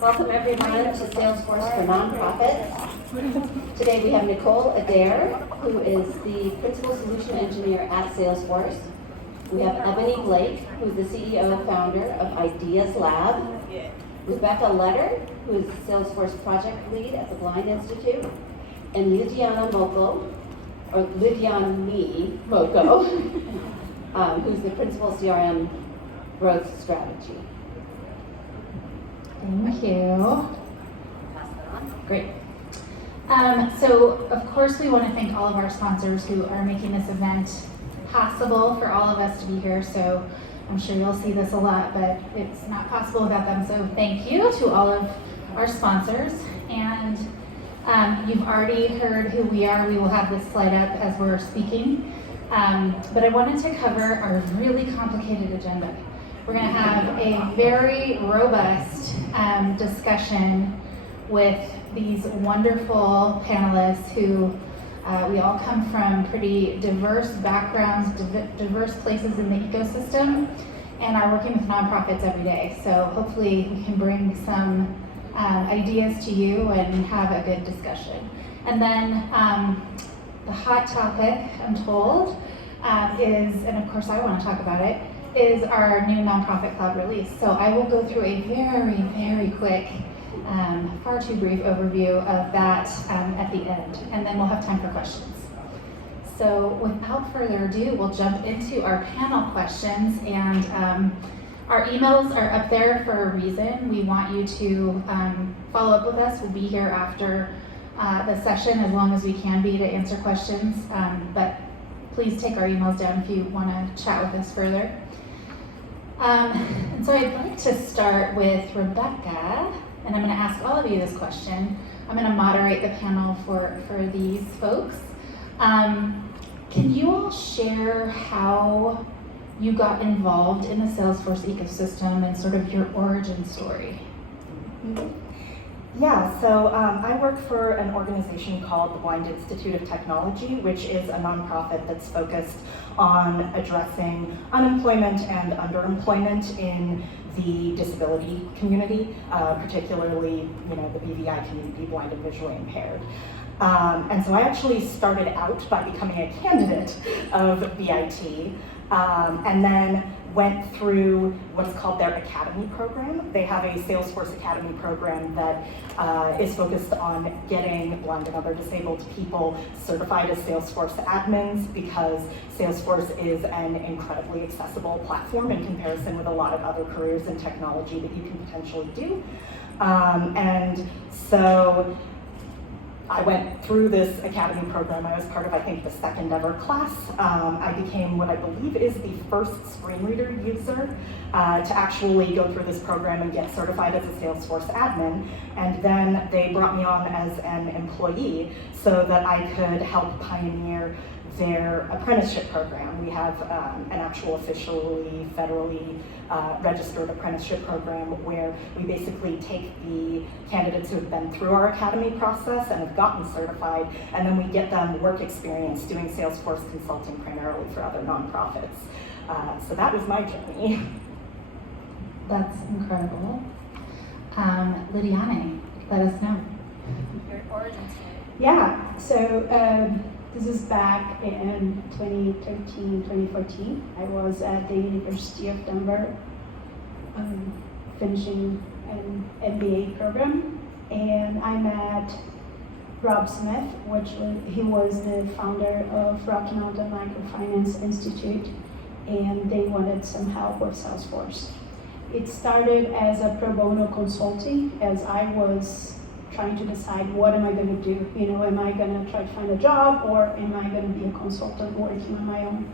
Welcome everyone to Salesforce for Nonprofits. Today we have Nicole Adair, who is the Principal Solution Engineer at Salesforce. We have Eboni Blake, who is the CEO and founder of Ideas Lab. Rebecca Letter, who is the Salesforce Project Lead at the Blind Institute. And Lidiana Moko, who's the Principal CRM Growth Strategy. Thank you. Great. So, of course, we want to thank all of our sponsors who are making this event possible for all of us to be here. So, I'm sure you'll see this a lot, but it's not possible without them. So, thank you to all of our sponsors. And you've already heard who we are. We will have this slide up as we're speaking. But I wanted to cover our really complicated agenda. We're going to have a very robust discussion with these wonderful panelists who we all come from pretty diverse backgrounds, diverse places in the ecosystem, and are working with nonprofits every day. So hopefully we can bring some ideas to you and have a good discussion. And then the hot topic, I'm told, is, and of course I want to talk about it, is our new nonprofit cloud release. So I will go through a very, very quick, far too brief overview of that at the end, and then we'll have time for questions. So without further ado, we'll jump into our panel questions, and our emails are up there for a reason. We want you to follow up with us. We'll be here after the session as long as we can be to answer questions, but please take our emails down if you want to chat with us further. And so I'd like to start with Rebecca, and I'm going to ask all of you this question. I'm going to moderate the panel for these folks. Can you all share how you got involved in the Salesforce ecosystem and sort of your origin story? Yeah, so I work for an organization called the Blind Institute of Technology, which is a nonprofit that's focused on addressing unemployment and underemployment in the disability community, particularly, the BVI community, blind and visually impaired. And so I actually started out by becoming a candidate of BIT, and then went through what's called their Academy program. They have a Salesforce Academy program that is focused on getting blind and other disabled people certified as Salesforce admins, because Salesforce is an incredibly accessible platform in comparison with a lot of other careers in technology that you can potentially do. And so I went through this Academy program. I was part of, I think, the second ever class. I became what I believe is the first screen reader user to actually go through this program and get certified as a Salesforce admin. And then they brought me on as an employee so that I could help pioneer their apprenticeship program. We have an actual officially federally registered apprenticeship program where we basically take the candidates who have been through our academy process and have gotten certified, and then we get them work experience doing Salesforce consulting primarily for other nonprofits. So that was my journey. That's incredible. Lidiane, let us know. Your origin story. Yeah, so this is back in 2013, 2014. I was at the University of Denver finishing an MBA program, and I met Rob Smith, he was the founder of Rocky Mountain Microfinance Institute, and they wanted some help with Salesforce. It started as a pro bono consulting, as I was trying to decide, what am I going to do? Am I going to try to find a job, or am I going to be a consultant working on my own?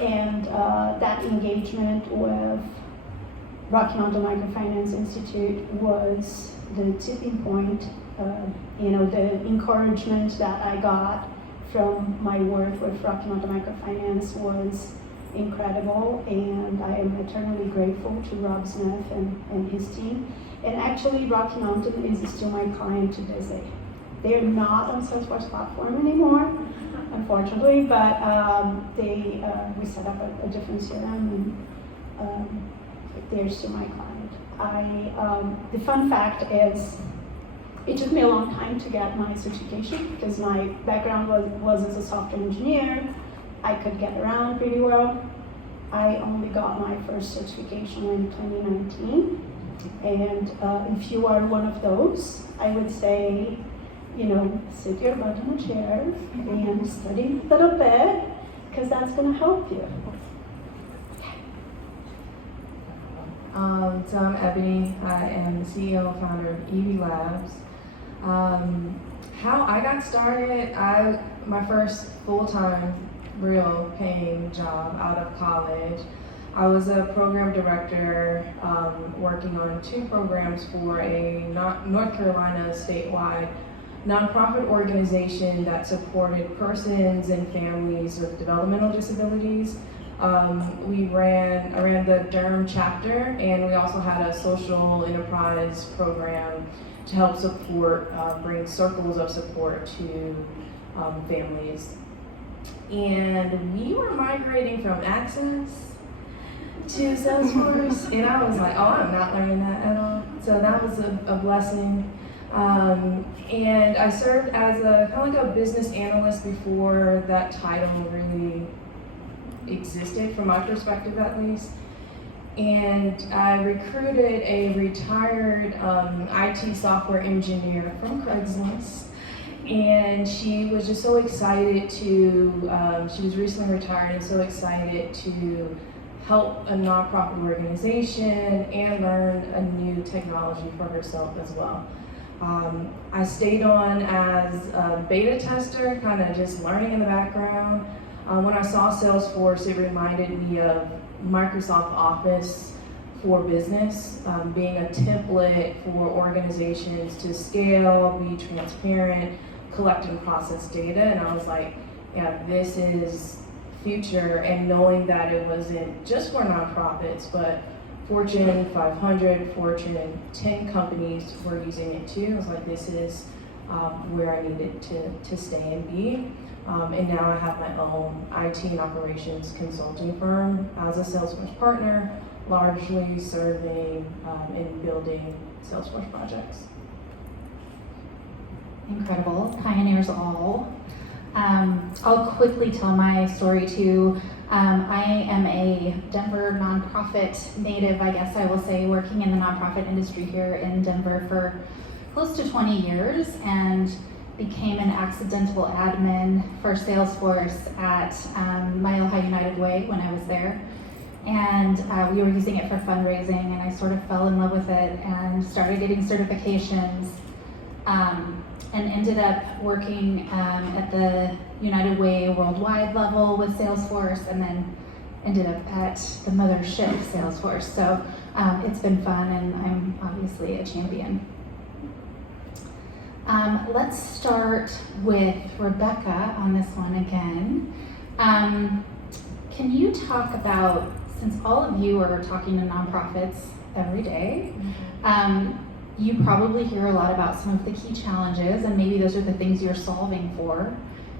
And that engagement with Rocky Mountain Microfinance Institute was the tipping point. The encouragement that I got from my work with Rocky Mountain Microfinance was incredible, and I am eternally grateful to Rob Smith and his team. And actually, Rocky Mountain is still my client to this day. They're not on Salesforce platform anymore, unfortunately, but we set up a different CRM, and they're still my client. The fun fact is, it took me a long time to get my certification because my background was as a software engineer. I could get around pretty well. I only got my first certification in 2019. And if you are one of those, I would say, sit your butt in a chair and study a little bit, because that's going to help you. So I'm Ebony. I am the CEO and founder of EBI Labs. How I got started, my first full-time, real paying job out of college, I was a program director working on 2 programs for a North Carolina statewide nonprofit organization that supported persons and families with developmental disabilities. I ran the Durham chapter, and we also had a social enterprise program to help support, bring circles of support to families. And we were migrating from Access to Salesforce, and I was like, oh, I'm not learning that at all. So that was a blessing. And I served as kind of like a business analyst before that title really existed, from my perspective at least. And I recruited a retired IT software engineer from Craigslist. And she was just so excited she was recently retired and so excited to help a nonprofit organization and learn a new technology for herself as well. I stayed on as a beta tester, kind of just learning in the background. When I saw Salesforce, it reminded me of Microsoft Office for business, being a template for organizations to scale, be transparent, collect and process data. And I was like, yeah, this is future. And knowing that it wasn't just for nonprofits, but Fortune 500, Fortune 10 companies were using it too. I was like, this is where I needed to stay and be. And now I have my own IT and operations consulting firm as a Salesforce partner, largely serving and building Salesforce projects. Incredible, pioneers all. I'll quickly tell my story too. I am a Denver nonprofit native, I guess I will say, working in the nonprofit industry here in Denver for close to 20 years, and became an accidental admin for Salesforce at Mile High United Way when I was there. And we were using it for fundraising, and I sort of fell in love with it and started getting certifications, and ended up working at the United Way worldwide level with Salesforce, and then ended up at the mothership Salesforce. So it's been fun, and I'm obviously a champion. Let's start with Rebecca on this one again. Can you talk about, since all of you are talking to nonprofits every day, you probably hear a lot about some of the key challenges, and maybe those are the things you're solving for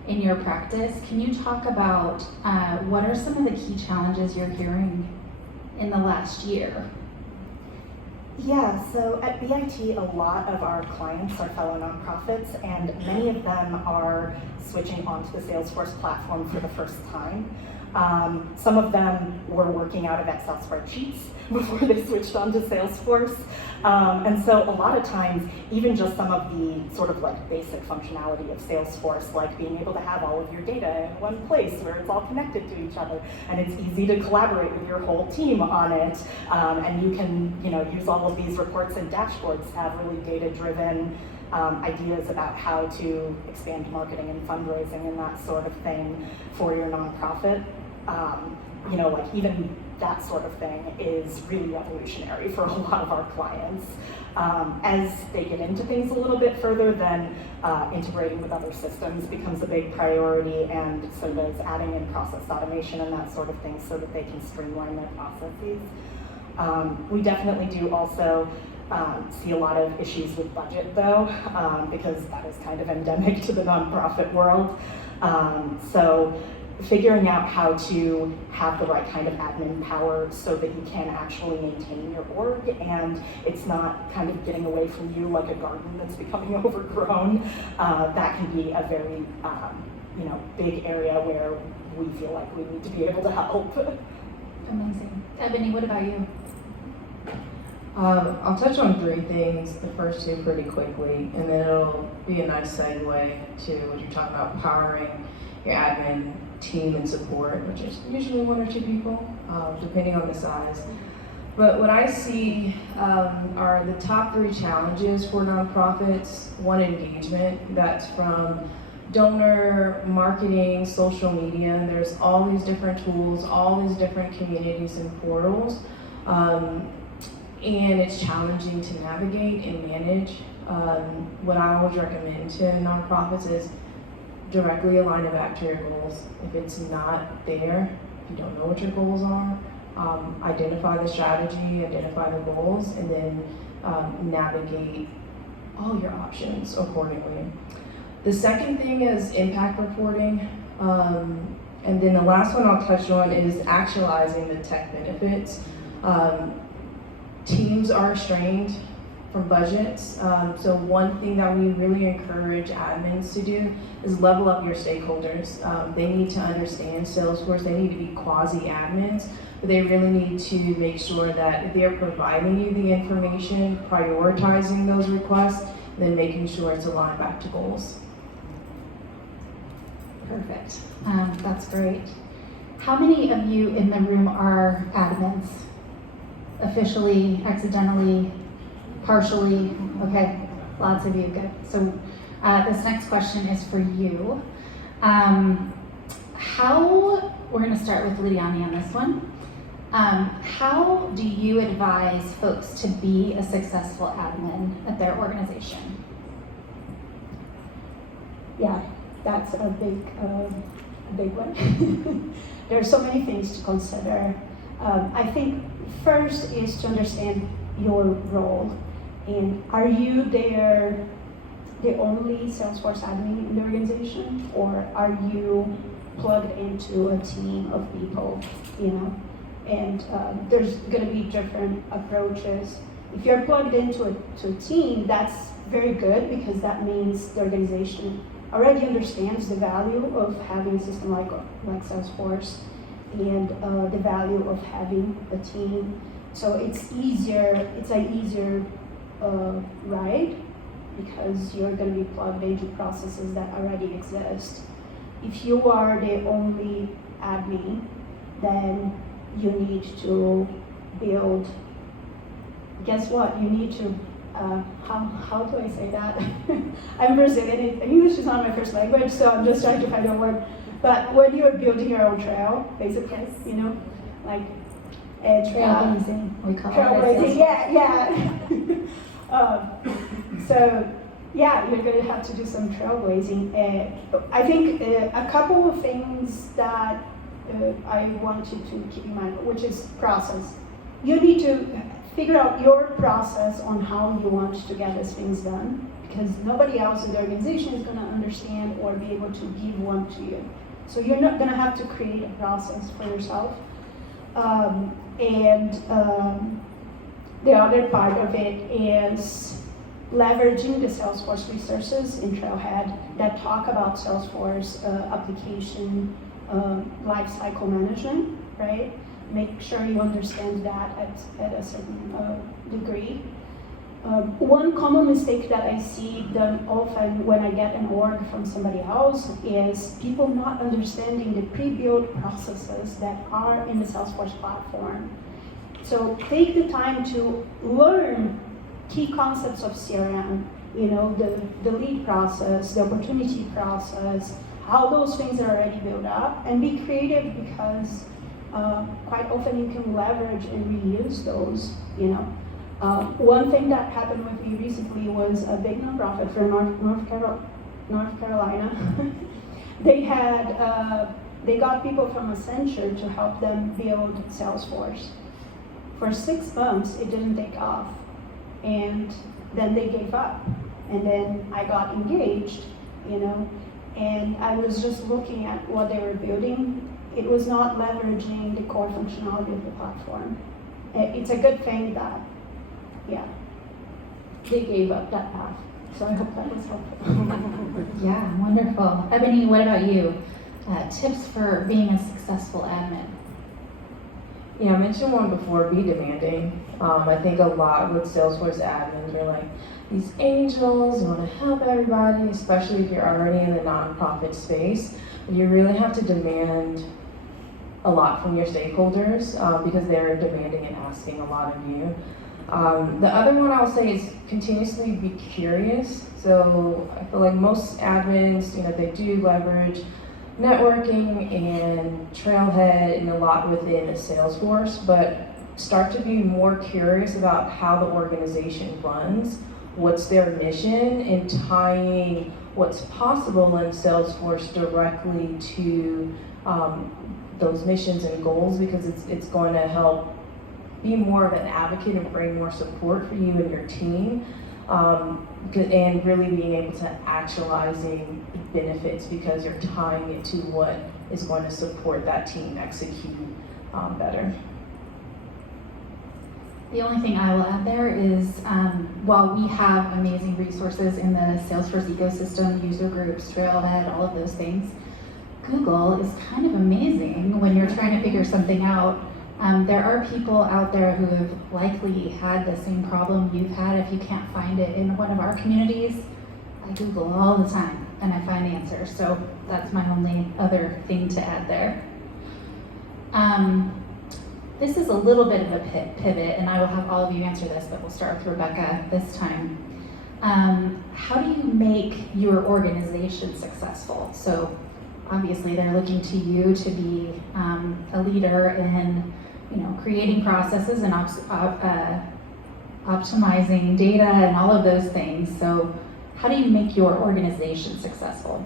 in your practice. Can you talk about what are some of the key challenges you're hearing in the last year? Yeah, so at BIT, a lot of our clients are fellow nonprofits, and many of them are switching onto the Salesforce platform for the first time. Some of them were working out of Excel spreadsheets before they switched onto Salesforce. And so a lot of times, even just some of the sort of like basic functionality of Salesforce, like being able to have all of your data in one place where it's all connected to each other, and it's easy to collaborate with your whole team on it, and you can use all of these reports and dashboards to have really data-driven ideas about how to expand marketing and fundraising and that sort of thing for your nonprofit. Like even that sort of thing is really revolutionary for a lot of our clients. As they get into things a little bit further, then integrating with other systems becomes a big priority, and so does adding in process automation and that sort of thing so that they can streamline their processes. We definitely do also see a lot of issues with budget though, because that is kind of endemic to the nonprofit world. So figuring out how to have the right kind of admin power so that you can actually maintain your org and it's not kind of getting away from you like a garden that's becoming overgrown. That can be a very big area where we feel like we need to be able to help. Amazing. Ebony, what about you? I'll touch on three things, the first two pretty quickly, and then it'll be a nice segue to what you're talking about, powering your admin team and support, which is usually one or two people, depending on the size. But what I see are the top three challenges for nonprofits. One, engagement. That's from donor, marketing, social media, and there's all these different tools, all these different communities and portals. And it's challenging to navigate and manage. What I always recommend to nonprofits is directly align it back to your goals. If it's not there, if you don't know what your goals are, identify the strategy, identify the goals, and then navigate all your options accordingly. The second thing is impact reporting. And then the last one I'll touch on is actualizing the tech benefits. Teams are strained from budgets. So one thing that we really encourage admins to do is level up your stakeholders. They need to understand Salesforce. They need to be quasi-admins, but they really need to make sure that they're providing you the information, prioritizing those requests, and then making sure it's aligned back to goals. Perfect. That's great. How many of you in the room are admins? Officially, accidentally, partially? Okay, lots of you, good. So this next question is for you. We're gonna start with Lidiane on this one. How do you advise folks to be a successful admin at their organization? Yeah, that's a big one. There are so many things to consider. I think first is to understand your role, and are you there the only Salesforce admin in the organization, or are you plugged into a team of people, And there's going to be different approaches. If you're plugged into a team, that's very good because that means the organization already understands the value of having a system like Salesforce and the value of having a team. So it's an easier ride because you're going to be plugged into processes that already exist. If you are the only admin, then you need to build, guess what? You need to, how do I say that? I'm Brazilian, English is not my first language, so I'm just trying to find a word. But when you're building your own trail, basically, like Trailblazing, we call trailblazing, it. yeah. So, yeah, you're going to have to do some trailblazing. I think a couple of things that I want you to keep in mind, which is process. You need to figure out your process on how you want to get these things done, because nobody else in the organization is going to understand or be able to give one to you. So you're not going to have to create a process for yourself. The other part of it is leveraging the Salesforce resources in Trailhead that talk about Salesforce application lifecycle management, right? Make sure you understand that at a certain degree. One common mistake that I see done often when I get an org from somebody else is people not understanding the pre-built processes that are in the Salesforce platform. So take the time to learn key concepts of CRM, the lead process, the opportunity process, how those things are already built up, and be creative because quite often you can leverage and reuse those, One thing that happened with me recently was a big nonprofit from North Carolina. They got people from Accenture to help them build Salesforce. For 6 months, it didn't take off, and then they gave up. And then I got engaged, and I was just looking at what they were building. It was not leveraging the core functionality of the platform. It's a good thing that, yeah, they gave up that path. So I hope that was helpful. Yeah, wonderful. Ebony, what about you? Tips for being a successful admin? Yeah, I mentioned one before, be demanding. I think a lot with Salesforce admins are like these angels, you want to help everybody, especially if you're already in the nonprofit space. But you really have to demand a lot from your stakeholders because they're demanding and asking a lot of you. The other one I'll say is continuously be curious. So I feel like most admins, they do leverage networking and Trailhead and a lot within the Salesforce, but start to be more curious about how the organization runs, what's their mission, and tying what's possible in Salesforce directly to those missions and goals, because it's going to help be more of an advocate and bring more support for you and your team, and really being able to actualizing benefits because you're tying it to what is going to support that team execute better. The only thing I will add there is, while we have amazing resources in the Salesforce ecosystem, user groups, Trailhead, all of those things, Google is kind of amazing when you're trying to figure something out. There are people out there who have likely had the same problem you've had. If you can't find it in one of our communities, I Google all the time and I find answers. So that's my only other thing to add there. This is a little bit of a pivot, and I will have all of you answer this, but we'll start with Rebecca this time. How do you make your organization successful? So obviously they're looking to you to be a leader in creating processes and optimizing data and all of those things. So how do you make your organization successful?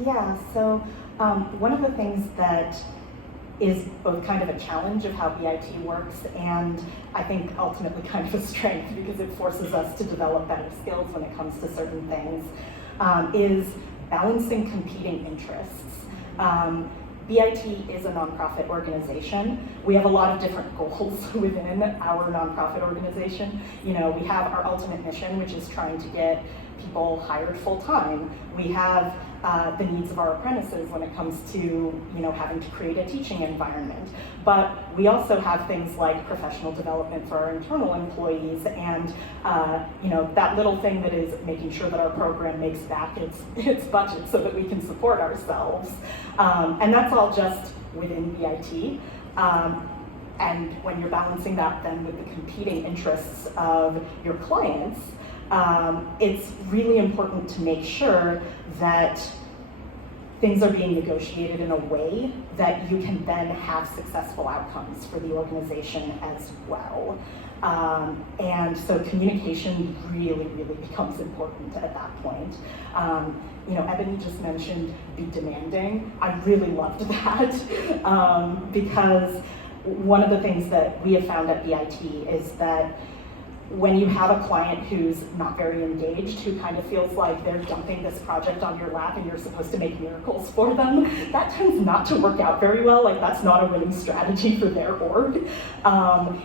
Yeah, so one of the things that is both kind of a challenge of how BIT works and I think ultimately kind of a strength because it forces us to develop better skills when it comes to certain things, is balancing competing interests. BIT is a nonprofit organization. We have a lot of different goals within our nonprofit organization. We have our ultimate mission, which is trying to get people hired full-time. We have the needs of our apprentices when it comes to having to create a teaching environment. But we also have things like professional development for our internal employees and that little thing that is making sure that our program makes back its budget so that we can support ourselves. And that's all just within BIT. And when you're balancing that then with the competing interests of your clients, it's really important to make sure that things are being negotiated in a way that you can then have successful outcomes for the organization as well. And so communication really, really becomes important at that point. Ebony just mentioned be demanding. I really loved that because one of the things that we have found at BIT is that when you have a client who's not very engaged, who kind of feels like they're dumping this project on your lap and you're supposed to make miracles for them, that tends not to work out very well. Like that's not a winning strategy for their org.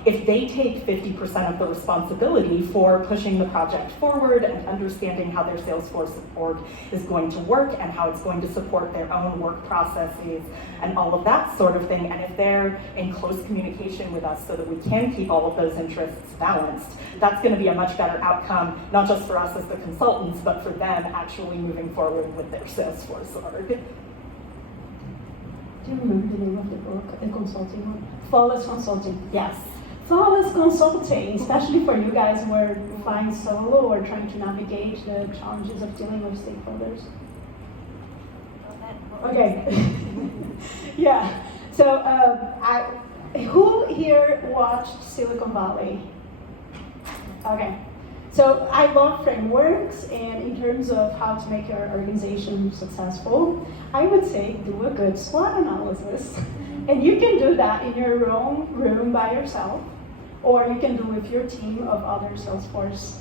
If they take 50% of the responsibility for pushing the project forward and understanding how their Salesforce org is going to work and how it's going to support their own work processes and all of that sort of thing, and if they're in close communication with us so that we can keep all of those interests balanced, that's going to be a much better outcome, not just for us as the consultants, but for them actually moving forward with their Salesforce org. Do you remember the name of the book, the consulting one? Flawless Consulting. Yes. Flawless Consulting, especially for you guys who are flying solo or trying to navigate the challenges of dealing with stakeholders. Okay. Yeah. So, who here watched Silicon Valley? Okay. So I love frameworks, and in terms of how to make your organization successful, I would say do a good SWOT analysis. And you can do that in your own room by yourself, or you can do with your team of other Salesforce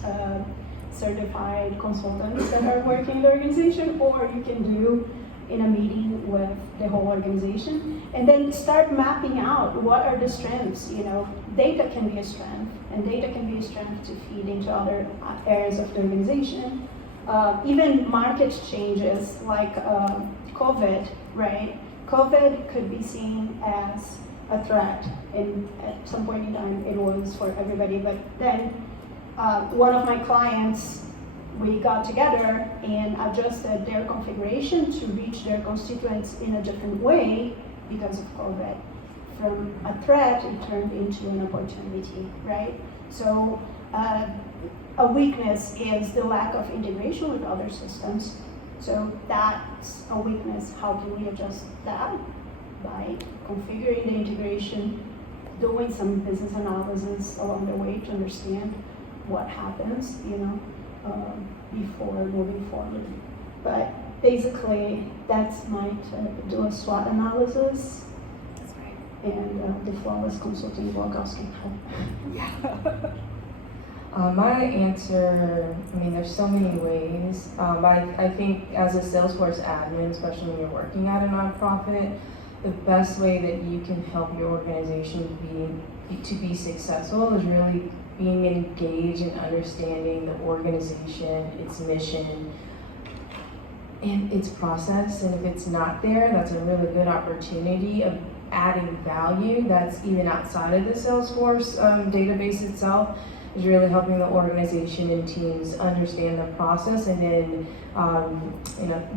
certified consultants that are working in the organization, or you can do in a meeting with the whole organization, and then start mapping out what are the strengths. Data can be a strength, and data can be a strength to feed into other areas of the organization. Even market changes like COVID, right? COVID could be seen as a threat, and at some point in time it was for everybody, but then one of my clients, we got together and adjusted their configuration to reach their constituents in a different way because of COVID. From a threat, it turned into an opportunity, right? So a weakness is the lack of integration with other systems. So that's a weakness. How can we adjust that? By configuring the integration, doing some business analysis along the way to understand what happens, before moving forward. But basically, that's my tip. Do a SWOT analysis. That's right. And the flawless consulting workouts can help. My answer, there's so many ways, but I think as a Salesforce admin, especially when you're working at a nonprofit, the best way that you can help your organization to be successful is really being engaged and understanding the organization, its mission, and its process. And if it's not there, that's a really good opportunity of adding value that's even outside of the Salesforce database itself, is really helping the organization and teams understand the process, and then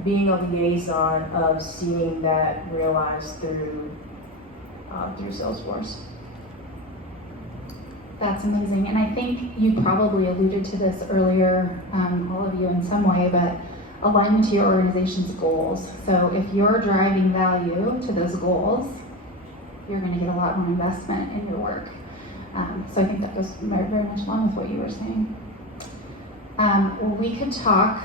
being a liaison of seeing that realized through Salesforce. That's amazing, and I think you probably alluded to this earlier, all of you in some way, but alignment to your organization's goals. So if you're driving value to those goals, you're going to get a lot more investment in your work. So I think that goes very, very much along with what you were saying. We could talk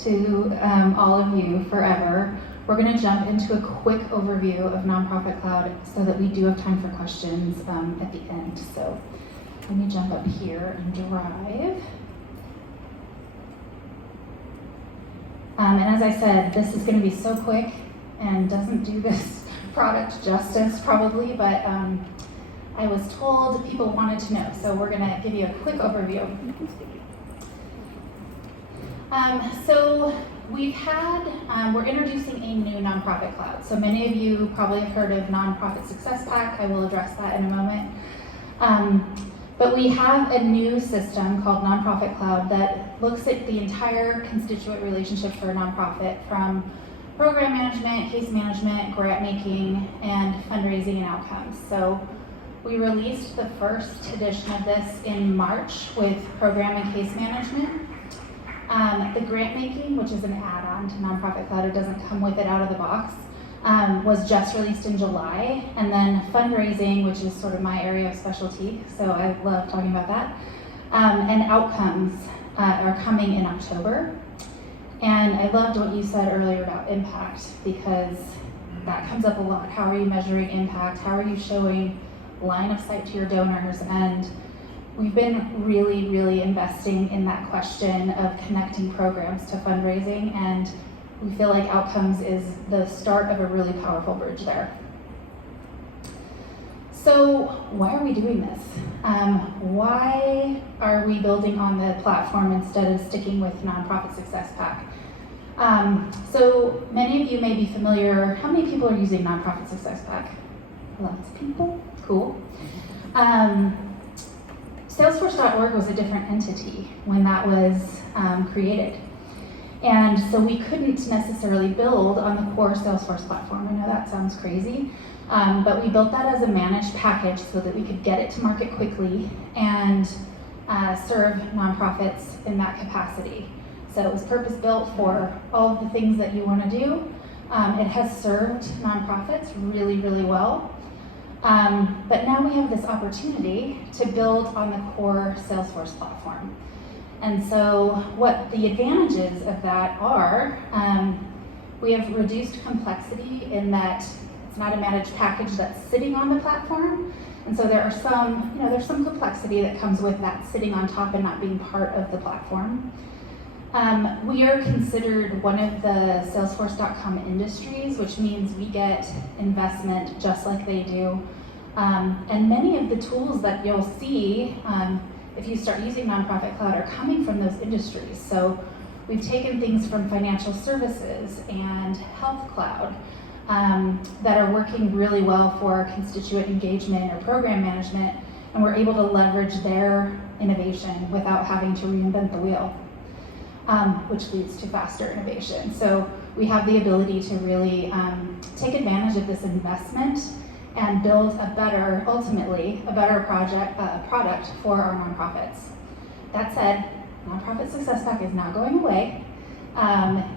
to all of you forever. We're going to jump into a quick overview of Nonprofit Cloud so that we do have time for questions at the end. So let me jump up here and drive. And as I said, this is going to be so quick and doesn't do this product justice probably, but I was told people wanted to know, so we're going to give you a quick overview. So we're introducing a new nonprofit cloud. So many of you probably have heard of Nonprofit Success Pack. I will address that in a moment. But we have a new system called Nonprofit Cloud that looks at the entire constituent relationship for a nonprofit, from program management, case management, grant making, and fundraising and outcomes. So we released the first edition of this in March with program and case management. The grant making, which is an add-on to Nonprofit Cloud, it doesn't come with it out of the box, was just released in July. And then fundraising, which is sort of my area of specialty, so I love talking about that, and outcomes are coming in October. And I loved what you said earlier about impact, because that comes up a lot. How are you measuring impact? How are you showing line of sight to your donors? And we've been really, really investing in that question of connecting programs to fundraising, and we feel like outcomes is the start of a really powerful bridge there. So why are we doing this? Why are we building on the platform instead of sticking with Nonprofit Success Pack? So many of you may be familiar. How many people are using Nonprofit Success Pack? Lots of people. Cool. Salesforce.org was a different entity when that was created. And so we couldn't necessarily build on the core Salesforce platform. I know that sounds crazy, but we built that as a managed package so that we could get it to market quickly and serve nonprofits in that capacity. So it was purpose-built for all of the things that you want to do. It has served nonprofits really, really well. But now we have this opportunity to build on the core Salesforce platform. And so what the advantages of that are, we have reduced complexity in that it's not a managed package that's sitting on the platform. And so there are some, there's some complexity that comes with that sitting on top and not being part of the platform. We are considered one of the Salesforce.com industries, which means we get investment just like they do. And many of the tools that you'll see if you start using Nonprofit Cloud are coming from those industries. So we've taken things from financial services and health cloud that are working really well for constituent engagement or program management, and we're able to leverage their innovation without having to reinvent the wheel, which leads to faster innovation. So we have the ability to really take advantage of this investment and build ultimately a better product for our nonprofits. That said, Nonprofit Success Pack is not going away.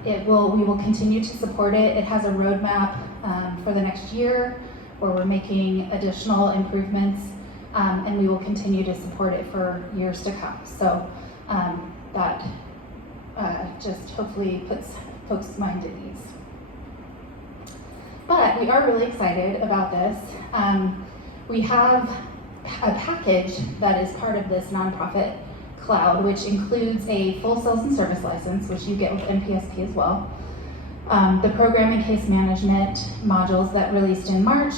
We will continue to support it. It has a roadmap for the next year where we're making additional improvements, and we will continue to support it for years to come. So that just hopefully puts folks' mind at ease. But we are really excited about this. We have a package that is part of this Nonprofit Cloud, which includes a full sales and service license, which you get with NPSP as well. The program and case management modules that released in March.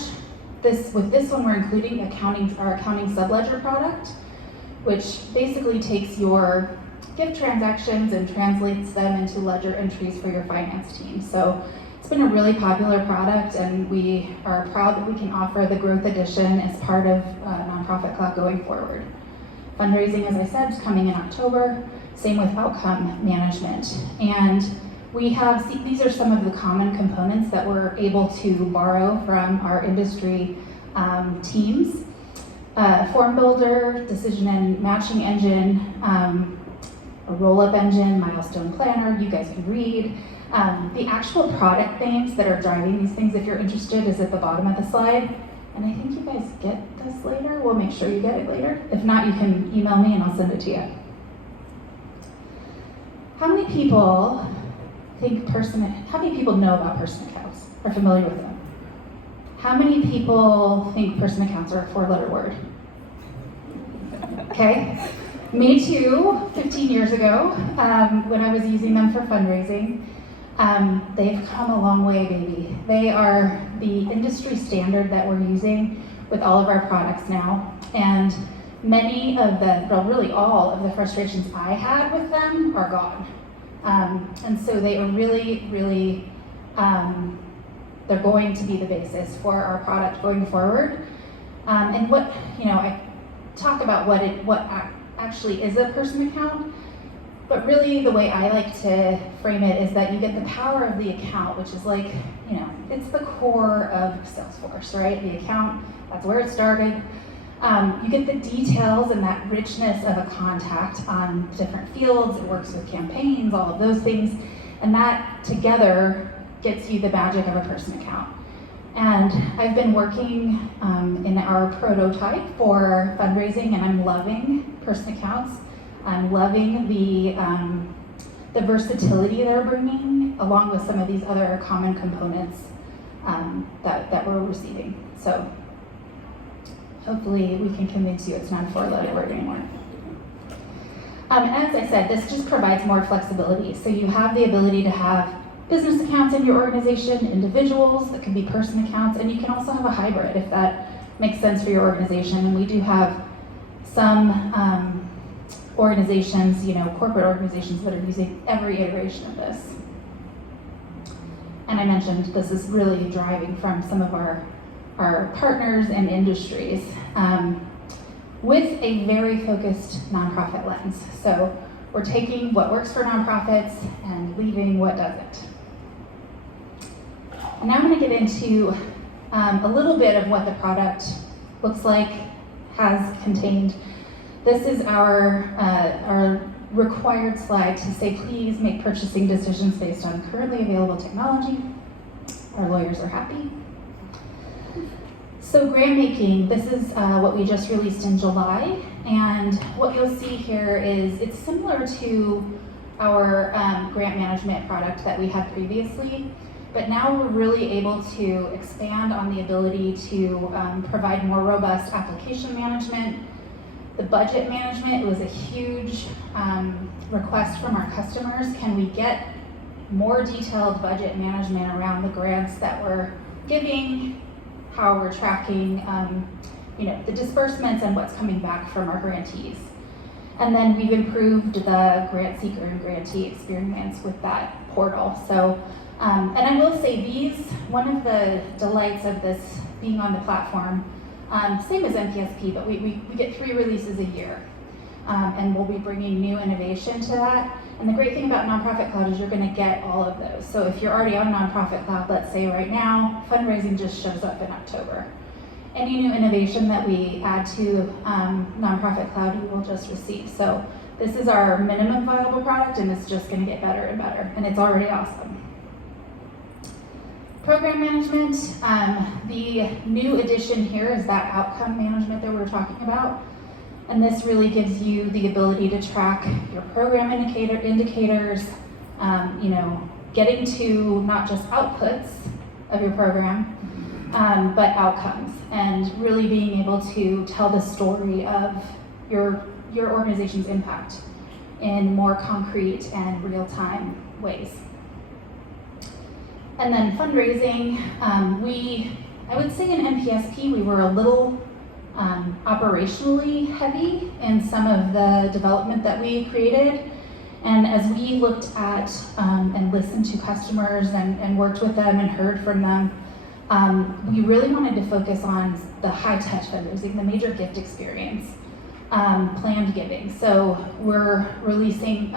With this one, we're including our accounting subledger product, which basically takes your gift transactions and translates them into ledger entries for your finance team. So it's been a really popular product, and we are proud that we can offer the Growth Edition as part of Nonprofit Cloud going forward. Fundraising, as I said, is coming in October, same with outcome management. And these are some of the common components that we're able to borrow from our industry teams. Form builder, decision and matching engine, a roll-up engine, milestone planner, you guys can read. The actual product names that are driving these things, if you're interested, is at the bottom of the slide. And I think you guys get this later. We'll make sure you get it later. If not, you can email me and I'll send it to you. How many people know about person accounts, are familiar with them? How many people think person accounts are a 4-letter word? Okay, me too, 15 years ago, when I was using them for fundraising. They've come a long way, baby. They are the industry standard that we're using with all of our products now. And really all of the frustrations I had with them are gone. And so they are really, they're going to be the basis for our product going forward. And I talk about what actually is a person account, but really the way I like to frame it is that you get the power of the account, which is like, it's the core of Salesforce, right? The account, that's where it started. You get the details and that richness of a contact on different fields. It works with campaigns, all of those things. And that together gets you the magic of a person account. And I've been working in our prototype for fundraising, and I'm loving person accounts. I'm loving the versatility they're bringing, along with some of these other common components that we're receiving. So hopefully we can convince you it's not a 4-letter word anymore. As I said, this just provides more flexibility. So you have the ability to have business accounts in your organization, individuals that can be person accounts, and you can also have a hybrid if that makes sense for your organization. And we do have some organizations, corporate organizations that are using every iteration of this. And I mentioned this is really driving from some of our partners and industries with a very focused nonprofit lens. So we're taking what works for nonprofits and leaving what doesn't. And now I'm going to get into a little bit of what the product looks like, has contained. This is our required slide to say, please make purchasing decisions based on currently available technology. Our lawyers are happy. So grant making, this is what we just released in July. And what you'll see here is it's similar to our grant management product that we had previously. But now we're really able to expand on the ability to provide more robust application management. The budget management was a huge request from our customers. Can we get more detailed budget management around the grants that we're giving, how we're tracking the disbursements and what's coming back from our grantees. And then we've improved the grant seeker and grantee experience with that portal. So, and I will say one of the delights of this being on the platform, same as NPSP, but we get 3 releases a year. And we'll be bringing new innovation to that. And the great thing about Nonprofit Cloud is you're gonna get all of those. So if you're already on Nonprofit Cloud, let's say right now, fundraising just shows up in October. Any new innovation that we add to Nonprofit Cloud, you will just receive. So this is our minimum viable product, and it's just gonna get better and better, and it's already awesome. Program management, the new addition here is that outcome management that we were talking about. And this really gives you the ability to track your program indicators, getting to not just outputs of your program, but outcomes, and really being able to tell the story of your organization's impact in more concrete and real-time ways. And then fundraising, I would say in NPSP we were a little operationally heavy in some of the development that we created. And as we looked at and listened to customers and worked with them and heard from them, we really wanted to focus on the high-touch fundraising, the major gift experience, planned giving. So we're releasing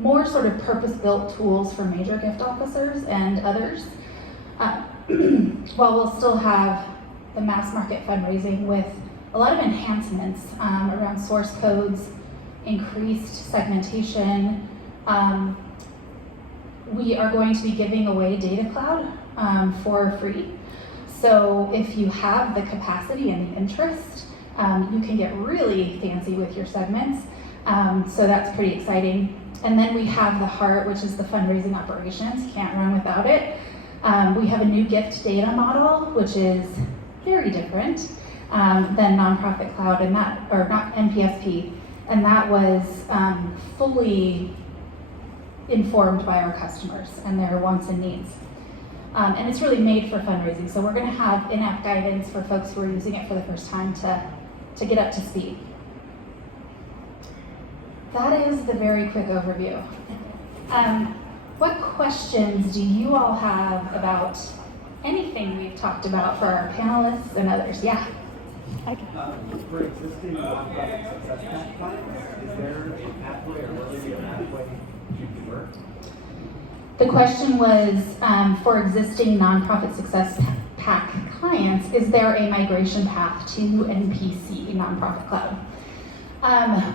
more sort of purpose-built tools for major gift officers and others, while we'll still have the mass market fundraising with a lot of enhancements around source codes, increased segmentation. We are going to be giving away Data Cloud for free. So if you have the capacity and the interest, you can get really fancy with your segments. So that's pretty exciting. And then we have the heart, which is the fundraising operations. Can't run without it. We have a new gift data model, which is very different than Nonprofit Cloud, and not NPSP, and that was fully informed by our customers and their wants and needs. And it's really made for fundraising, so we're going to have in-app guidance for folks who are using it for the first time to get up to speed. That is the very quick overview. What questions do you all have about anything we've talked about for our panelists and others? Yeah? For existing nonprofit success pack clients, is there a pathway or will there be a pathway to work? The question was, for existing nonprofit success pack clients, is there a migration path to NPC, Nonprofit Cloud?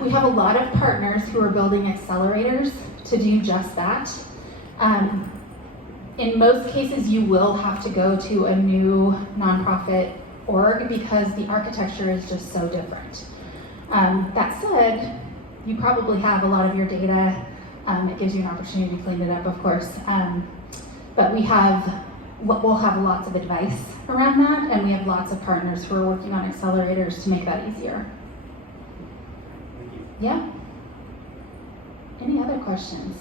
We have a lot of partners who are building accelerators to do just that. In most cases, you will have to go to a new nonprofit org because the architecture is just so different. That said, you probably have a lot of your data. It gives you an opportunity to clean it up, of course. But we'll have lots of advice around that, and we have lots of partners who are working on accelerators to make that easier. Thank you. Yeah? Any other questions?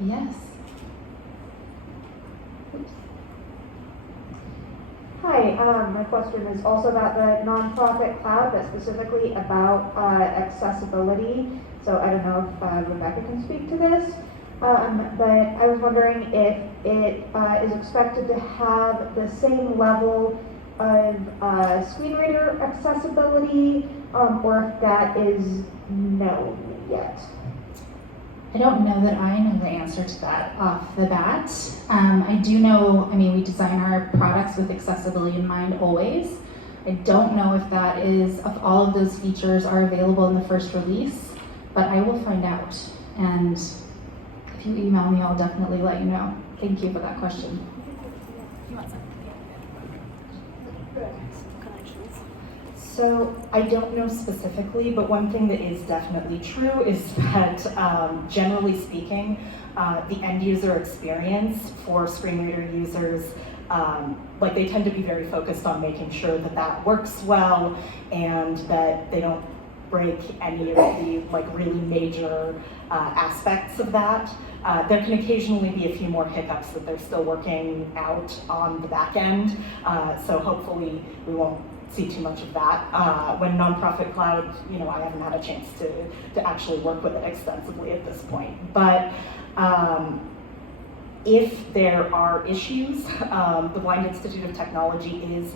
Yes. Oops. Hi, my question is also about the nonprofit cloud, but specifically about accessibility. So I don't know if Rebecca can speak to this, but I was wondering if it is expected to have the same level of screen reader accessibility, or if that is known yet. I don't know that I know the answer to that off the bat. I do know, we design our products with accessibility in mind always. I don't know if that is, if all of those features are available in the first release, but I will find out. And if you email me, I'll definitely let you know. Thank you for that question. You want some? So So I don't know specifically, but one thing that is definitely true is that generally speaking, the end user experience for screen reader users, like they tend to be very focused on making sure that that works well and that they don't break any of the like really major aspects of that. There can occasionally be a few more hiccups that they're still working out on the back end. So hopefully we won't see too much of that. When Nonprofit Cloud, you know, I haven't had a chance to actually work with it extensively at this point. But if there are issues, the Blind Institute of Technology is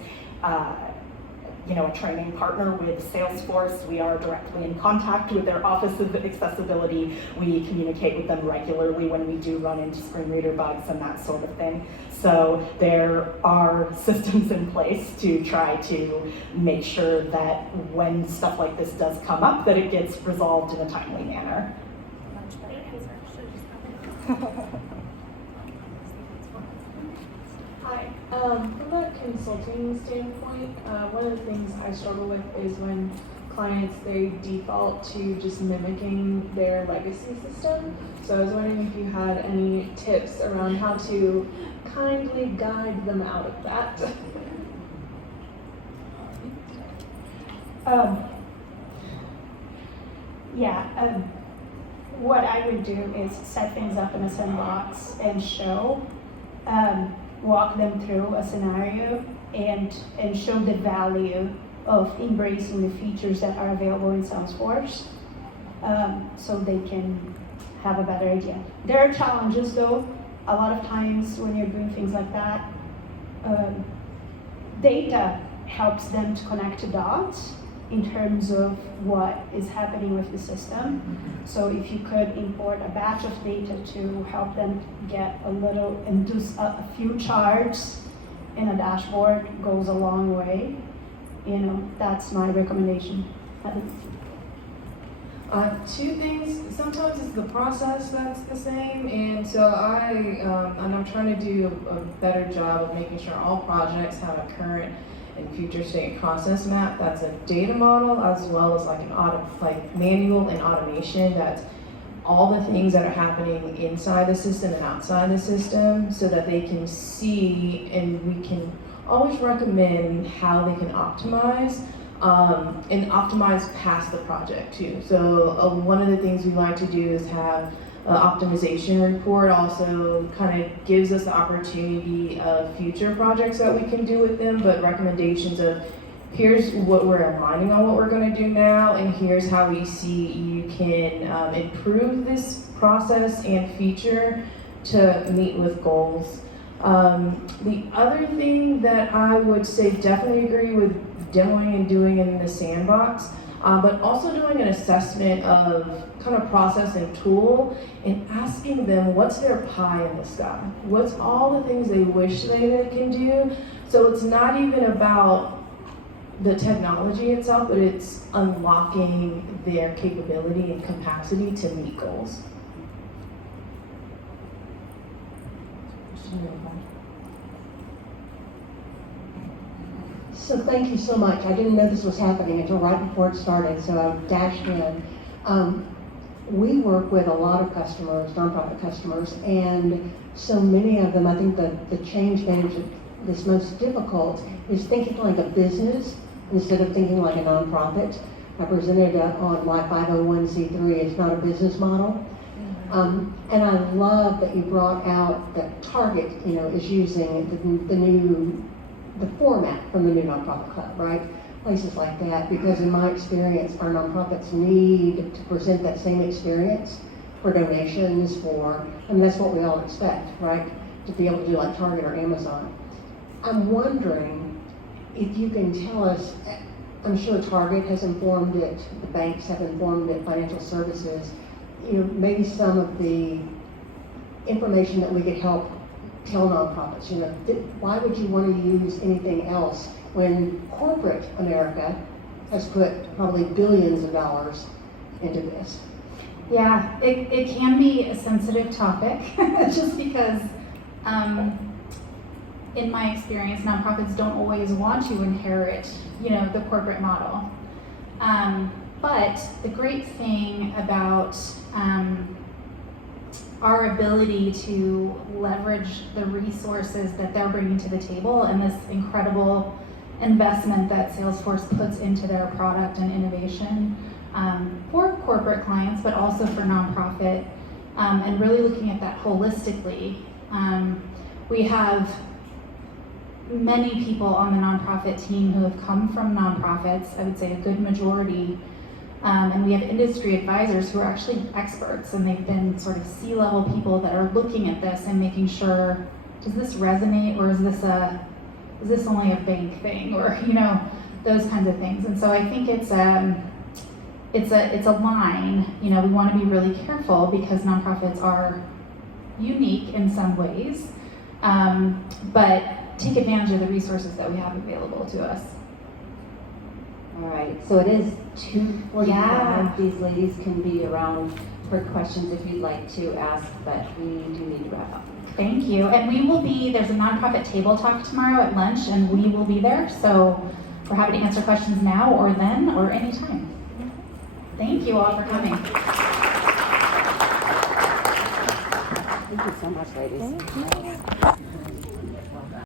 you know, a training partner with Salesforce. We are directly in contact with their Office of Accessibility. We communicate with them regularly when we do run into screen reader bugs and that sort of thing. So there are systems in place to try to make sure that when stuff like this does come up, that it gets resolved in a timely manner. Much better answer. Should have just Hi. From a consulting standpoint, one of the things I struggle with is when clients, they default to just mimicking their legacy system. So I was wondering if you had any tips around how to kindly guide them out of that. What I would do is set things up in a sandbox and show, walk them through a scenario and show the value of embracing the features that are available in Salesforce, so they can have a better idea. There are challenges though. A lot of times when you're doing things like that, data helps them to connect the dots in terms of what is happening with the system. So if you could import a batch of data to help them get a little and do a few charts in a dashboard goes a long way. You know, that's my recommendation. Two things. Sometimes it's the process that's the same, and so I'm trying to do a better job of making sure all projects have a current and future state process map that's a data model, as well as like an manual and automation that's all the things that are happening inside the system and outside the system, so that they can see, and we can always recommend how they can optimize. And optimize past the project too. So one of the things we like to do is have an optimization report. Also kind of gives us the opportunity of future projects that we can do with them, but recommendations of here's what we're aligning on what we're going to do now, and here's how we see you can improve this process and feature to meet with goals. The other thing that I would say definitely agree with demoing and doing in the sandbox, but also doing an assessment of kind of process and tool and asking them what's their pie in the sky, what's all the things they wish they can do. So it's not even about the technology itself, but it's unlocking their capability and capacity to meet goals. So thank you so much. I didn't know this was happening until right before it started, so I dashed in. We work with a lot of customers, nonprofit customers, and so many of them, I think the change that is this most difficult is thinking like a business instead of thinking like a nonprofit. I presented on why 501c3 is not a business model. And I love that you brought out that Target, is using the format from the new Nonprofit Club, right? Places like that, because in my experience, our nonprofits need to present that same experience for donations, and that's what we all expect, right? To be able to do like Target or Amazon. I'm wondering if you can tell us, I'm sure Target has informed it, the banks have informed it, financial services, maybe some of the information that we could help tell nonprofits, why would you want to use anything else when corporate America has put probably billions of dollars into this? Yeah, it can be a sensitive topic just because in my experience, nonprofits don't always want to inherit, the corporate model. But the great thing about our ability to leverage the resources that they're bringing to the table and this incredible investment that Salesforce puts into their product and innovation for corporate clients, but also for nonprofit, and really looking at that holistically. We have many people on the nonprofit team who have come from nonprofits, I would say a good majority, and we have industry advisors who are actually experts, and they've been sort of C-level people that are looking at this and making sure, does this resonate, or is this only a bank thing, or those kinds of things. And so I think it's a line. We want to be really careful because nonprofits are unique in some ways, but take advantage of the resources that we have available to us. All right, so it is 2:45. Yeah. These ladies can be around for questions if you'd like to ask, but we do need to wrap up. Thank you. And there's a nonprofit table talk tomorrow at lunch, and we will be there. So we're happy to answer questions now or then or anytime. Thank you all for coming. Thank you so much, ladies.